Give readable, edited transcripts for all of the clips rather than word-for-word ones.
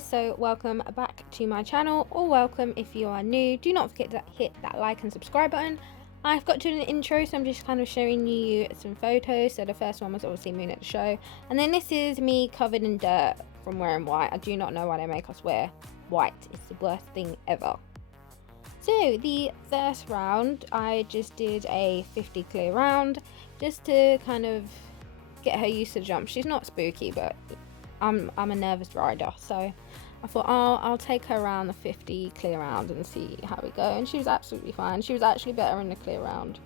guys, so welcome back to my channel, or welcome if you are new. Do not forget to hit that like and subscribe button. I've got to do an intro, so I'm just kind of showing you some photos. So the first one was obviously Moon at the show, and then this is me covered in dirt from wearing white. I do not know why they make us wear white. It's the worst thing ever. So the first round, I just did a 50 clear round just to kind of get her used to the jump. She's not spooky, but I'm a nervous rider, so I thought I'll take her around the 50 clear round and see how we go. And she was absolutely fine. She was actually better in the clear round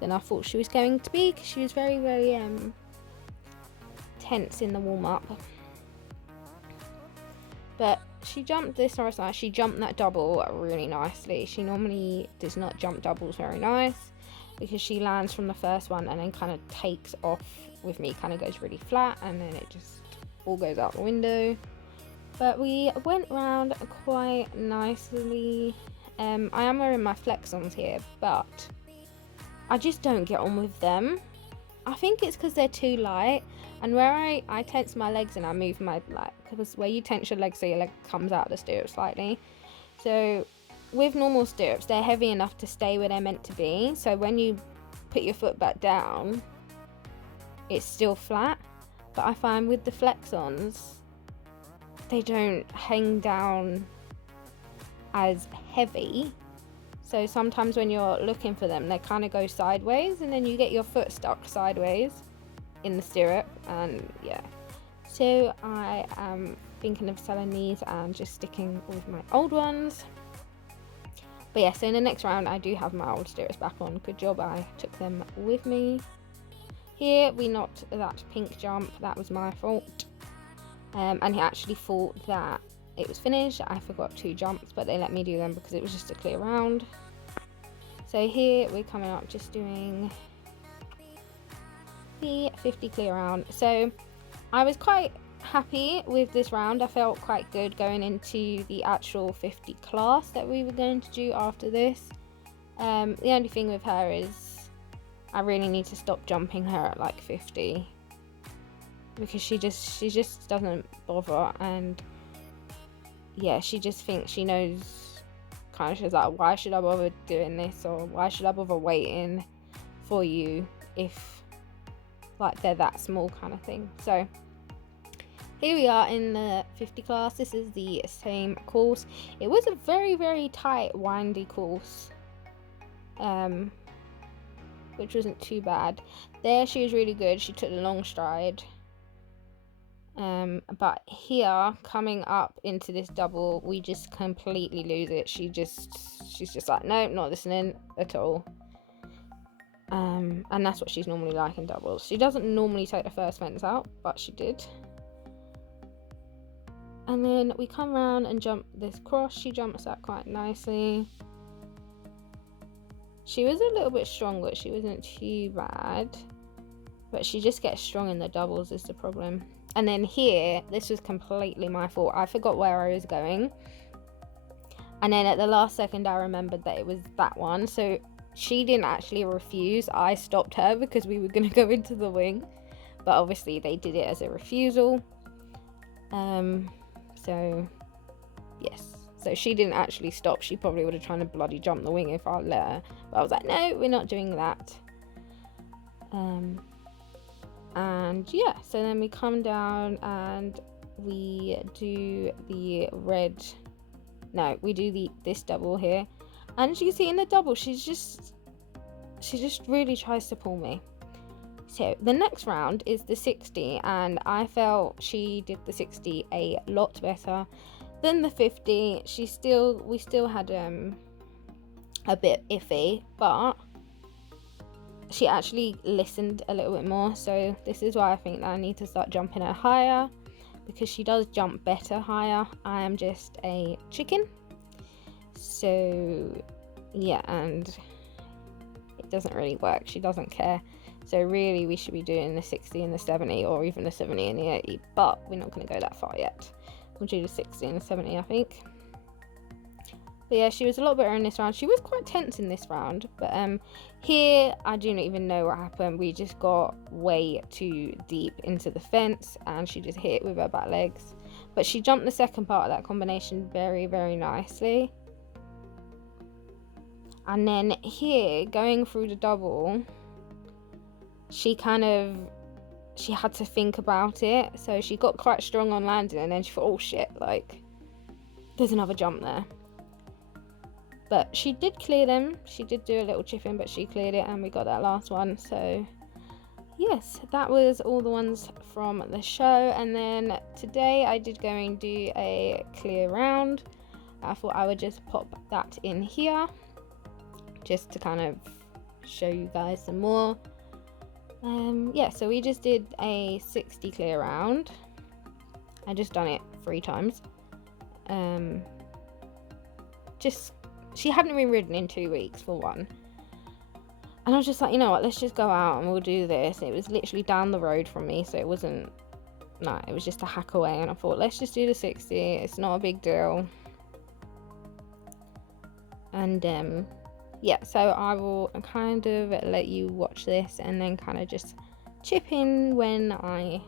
than I thought she was going to be, because she was very tense in the warm-up. But she jumped this last night. She jumped that double really nicely. She normally does not jump doubles very nice, because she lands from the first one and then kind of takes off with me, kind of goes really flat, and then it just all goes out the window. But we went round quite nicely. I am wearing my flex-ons here, but I just don't get on with them. I think it's because they're too light, and where I tense my legs and I move my, because where you tense your legs so your leg comes out of the stirrup slightly. So with normal stirrups, they're heavy enough to stay where they're meant to be, so when you put your foot back down, it's still flat. But I find with the flex-ons, they don't hang down as heavy. So sometimes when you're looking for them, they kind of go sideways, and then you get your foot stuck sideways in the stirrup, and yeah. So I am thinking of selling these and just sticking with my old ones. But yeah, so in the next round, I do have my old stirrups back on. Good job, I took them with me. Here we knocked that pink jump. That was my fault, and he actually thought that it was finished. I forgot 2 jumps, but they let me do them because it was just a clear round. So here we're coming up, just doing the 50 clear round. So I was quite happy with this round. I felt quite good going into the actual 50 class that we were going to do after this. The only thing with her is I really need to stop jumping her at like 50, because she just doesn't bother, and yeah, she just thinks she knows, kind of, she's like, why should I bother doing this, or why should I bother waiting for you if like they're that small, kind of thing. So here we are in the 50 class. This is the same course. It was a very tight, windy course, which wasn't too bad. There she was really good. She took the long stride. But here, coming up into this double, we just completely lose it. She's just like, nope, not listening at all. And that's what she's normally like in doubles. She doesn't normally take the first fence out, but she did. And then we come around and jump this cross. She jumps that quite nicely. She was a little bit strong, but she wasn't too bad. But she just gets strong in the doubles is the problem. And then here, this was completely my fault. I forgot where I was going. And then at the last second, I remembered that it was that one. So she didn't actually refuse. I stopped her because we were going to go into the wing. But obviously, they did it as a refusal. So, yes. So she didn't actually stop. She probably would have tried to bloody jump the wing if I let her. But I was like, no, we're not doing that. And yeah, so then we come down and we do the this double here. And as you can see in the double, she just really tries to pull me. So the next round is the 60, and I felt she did the 60 a lot better than the 50. We still had a bit iffy, but she actually listened a little bit more. So this is why I think that I need to start jumping her higher, because she does jump better higher. I am just a chicken. So yeah, and it doesn't really work. She doesn't care. So really we should be doing the 60 and the 70, or even the 70 and the 80, but we're not going to go that far yet. We'll do the 60 and the 70, I think. But yeah, she was a lot better in this round. She was quite tense in this round, but here I do not even know what happened. We just got way too deep into the fence, and she just hit it with her back legs. But she jumped the second part of that combination very, very nicely. And then here, going through the double, she had to think about it. So she got quite strong on landing, and then she thought, oh shit, like, there's another jump there. But she did clear them. She did do a little chipping, but she cleared it, and we got that last one. So yes, that was all the ones from the show. And then today I did go and do a clear round. I thought I would just pop that in here, just to kind of show you guys some more. Yeah, so we just did a 60 clear round. I just done it 3 times. She hadn't been ridden in 2 weeks for one. And I was just like, you know what, let's just go out and we'll do this. It was literally down the road from me, so it was just a hack away. And I thought, let's just do the 60. It's not a big deal. And yeah, so I will kind of let you watch this and then kind of just chip in when I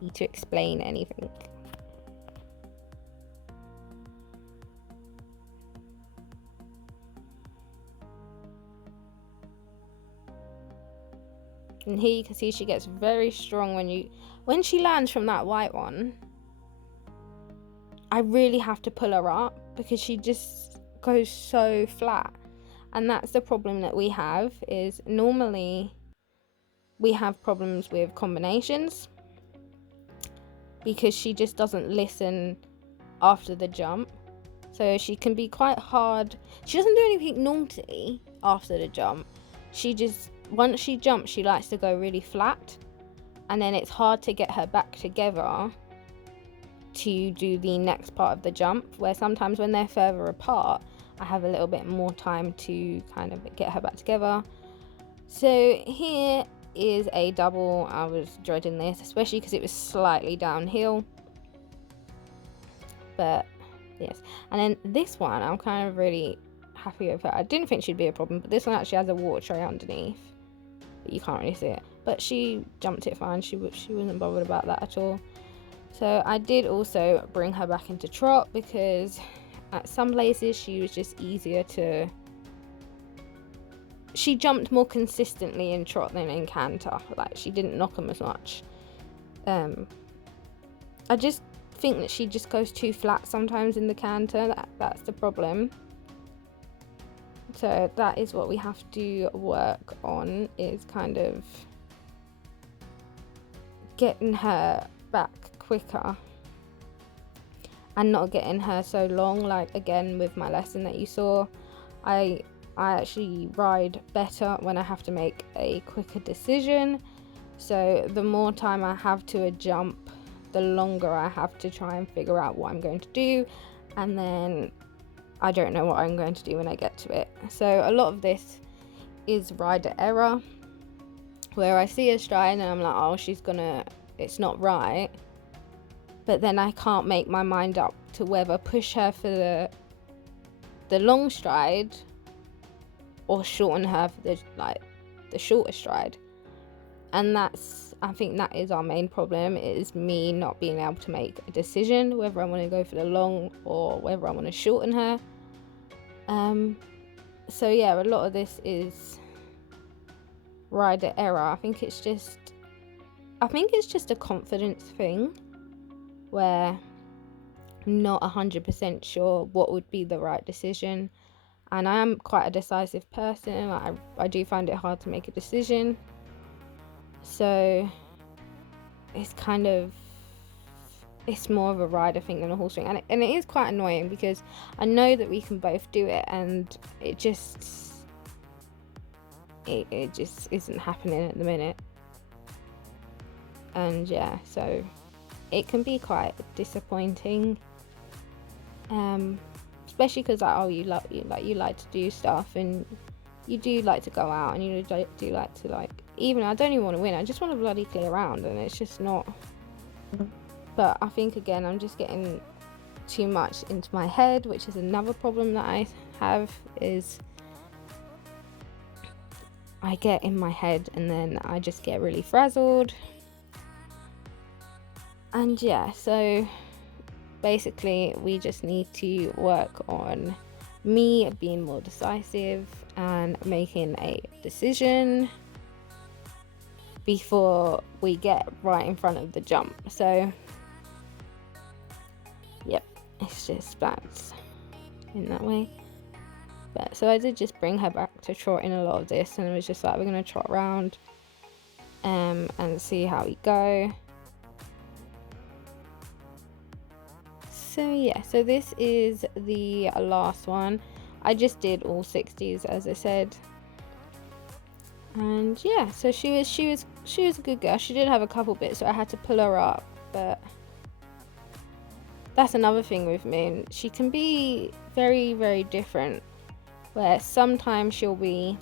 need to explain anything. And here you can see she gets very strong when she lands from that white one. I really have to pull her up because she just goes so flat. And that's the problem that we have, is normally we have problems with combinations because she just doesn't listen after the jump. So she can be quite hard. She doesn't do anything naughty after the jump. Once she jumps, she likes to go really flat. And then it's hard to get her back together to do the next part of the jump, where sometimes when they're further apart, I have a little bit more time to kind of get her back together. So here is a double. I was dreading this, especially because it was slightly downhill. But yes, and then this one I'm kind of really happy with her. I didn't think she'd be a problem, but this one actually has a water tray underneath, but you can't really see it. But she jumped it fine. She wasn't bothered about that at all. So I did also bring her back into trot, because at some places she was just easier to... She jumped more consistently in trot than in canter. Like, she didn't knock them as much. I just think that she just goes too flat sometimes in the canter. That's the problem. So that is what we have to work on, is kind of getting her back quicker and not getting her so long. Like, again, with my lesson that you saw, I actually ride better when I have to make a quicker decision. So the more time I have to a jump, the longer I have to try and figure out what I'm going to do, and then I don't know what I'm going to do when I get to it. So a lot of this is rider error, where I see a stride and I'm like, oh, it's not right. But then I can't make my mind up to whether push her for the long stride or shorten her for the shorter stride. And I think that is our main problem, is me not being able to make a decision whether I want to go for the long or whether I want to shorten her. So yeah, a lot of this is rider error. I think it's just a confidence thing, where I'm not 100% sure what would be the right decision. And I am quite a decisive person. I do find it hard to make a decision. So it's more of a rider thing than a horse thing. And it is quite annoying, because I know that we can both do it, and it just isn't happening at the minute. And yeah, so it can be quite disappointing, especially because you like to do stuff, and you do like to go out, and you do like to, even I don't even want to win, I just want to bloody clear around, and it's just not. But I think, again, I'm just getting too much into my head, which is another problem that I have, is I get in my head and then I just get really frazzled. And yeah, so basically we just need to work on me being more decisive and making a decision before we get right in front of the jump. So yep, it's just that's in that way. But so I did just bring her back to trot in a lot of this, and it was just like, we're gonna trot around and see how we go. So yeah, so this is the last one. I just did all 60s, as I said. And yeah, so she was a good girl. She did have a couple bits, so I had to pull her up, but that's another thing with Moon. She can be very, very different, where sometimes you've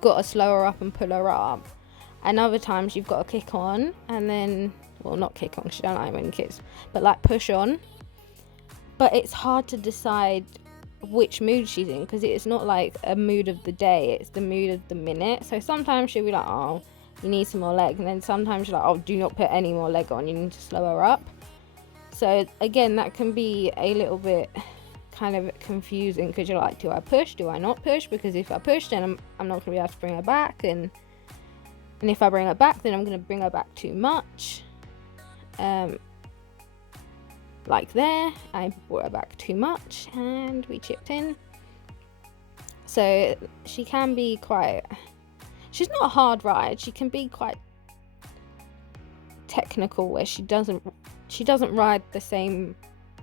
got to slow her up and pull her up, and other times you've got to kick on and then, well, not kick on, she don't like when kicks, but like push on. But it's hard to decide which mood she's in, because it's not like a mood of the day, it's the mood of the minute. So sometimes she'll be like, oh, you need some more leg, and then sometimes you're like, oh, do not put any more leg on, you need to slow her up. So again, that can be a little bit kind of confusing, because you're like, do I push, do I not push? Because if I push, then I'm not going to be able to bring her back, and if I bring her back, then I'm going to bring her back too much. Like there, I brought her back too much and we chipped in. So she can be she's not a hard ride, she can be quite technical, where she doesn't ride the same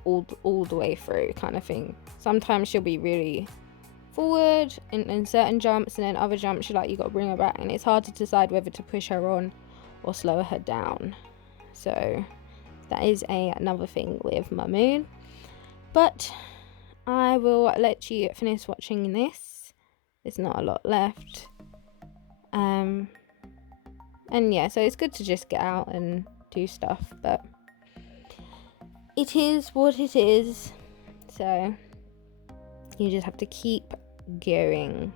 all the way through kind of thing. Sometimes she'll be really forward in certain jumps, and then other jumps you got to bring her back, and it's hard to decide whether to push her on or slow her down. So that is another thing with my Moon. But I will let you finish watching this. There's not a lot left. And yeah, so it's good to just get out and do stuff, but it is what it is. So you just have to keep going.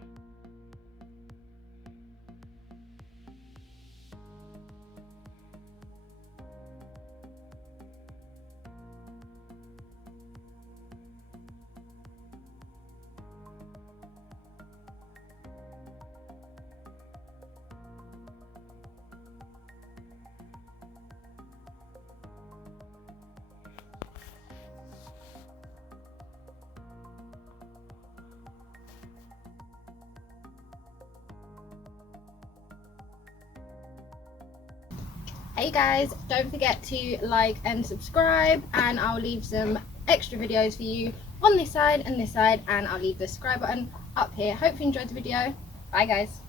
Hey guys, don't forget to like and subscribe, and I'll leave some extra videos for you on this side and this side, and I'll leave the subscribe button up here. Hope you enjoyed the video. Bye guys.